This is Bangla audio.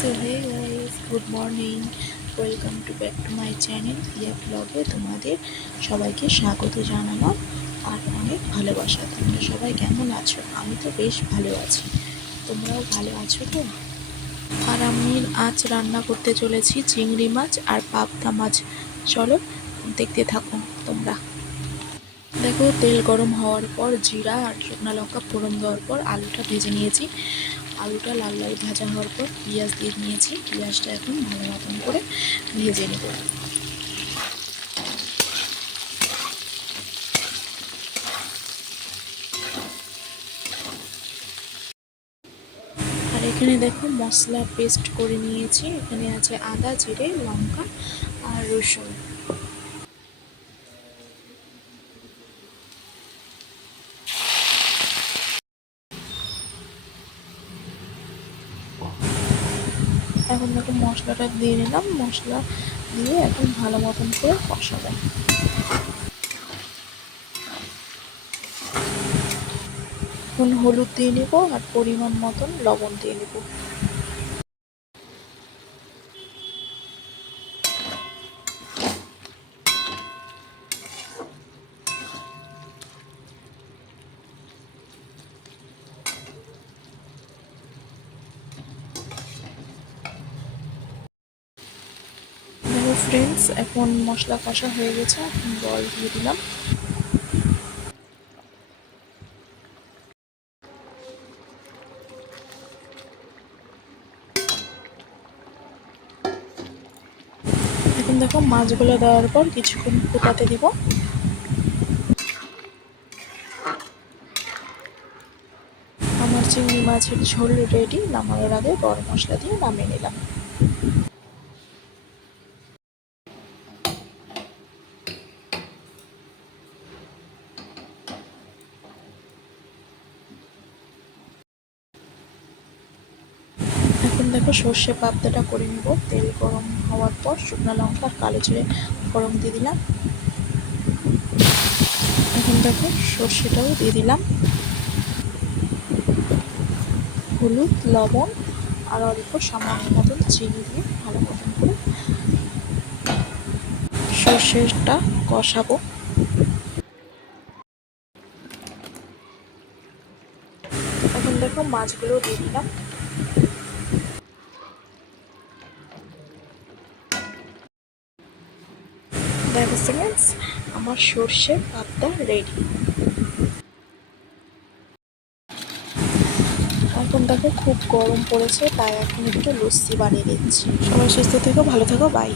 So hey guys, good morning. Welcome to back to my channel Priya ব্লগে তোমাদের সবাইকে স্বাগত জানানো আর অনেক ভালোবাসা। তোমরা সবাই কেমন আছো? আমি তো বেশ ভালো আছি, তোমরাও ভালো আছো তো? আর আমি আজ রান্না করতে চলেছি চিংড়ি মাছ আর পাবদা মাছ। চলো দেখতে থাকো তোমরা। দেখো, তেল গরম হওয়ার পর জিরা আর শুকনো লঙ্কা ফোড়ন দেওয়ার পর আলুটা ভেজে নিয়েছি। আলুটা লাল লাল ভাজা হওয়ার পর পেঁয়াজ দিয়ে নিয়েছি। পেঁয়াজটা এখন ভালো মতন করে ভেজে নেব। আর এখানে দেখো মশলা পেস্ট করে নিয়েছি। এখানে আছে আদা, জিরে, লঙ্কা আর রসুন। এখন দেখো মশলাটা দিয়ে নিলাম। মশলা দিয়ে এখন ভালো মতন করে কষাবো। এখন হলুদ দিয়ে নেব আর পরিমাণ মতন লবণ দিয়ে নেব। দেখো ফ্রেন্ডস, এখন মশলা কষা হয়ে গেছে। এখন জল দিয়ে দিলাম। এখন দেখো মাছগুলো দেওয়ার পর কিছুক্ষণ ফুটাতে দিব। আমার চিংড়ি মাছের ঝোল রেডি। নামানোর আগে গরম মশলা দিয়ে নামিয়ে নিলাম। এখন দেখো সর্ষে পাবদাটা করে নিব। তেল গরম হওয়ার পর শুকনো লঙ্কা আর কালো জিরে ফোড়ন দিয়ে দিলাম। এখন দেখো সর্ষেটাও দিয়ে দিলাম। হলুদ, লবণ আর অল্প সামান্য মতন চিনি দিয়ে ভালো মতন করে সর্ষেটা কষাবো। এখন দেখো মাছগুলো দিয়ে দিলাম। দেখো ফ্রেন্ডস, আমার সর্ষে পাবদা রেডি। এখন দেখো খুব গরম পড়েছে, তাই এখন একটু লস্যি বানিয়ে নিচ্ছি। সবাই সুস্থ থেকো, ভালো থেকো, বাই।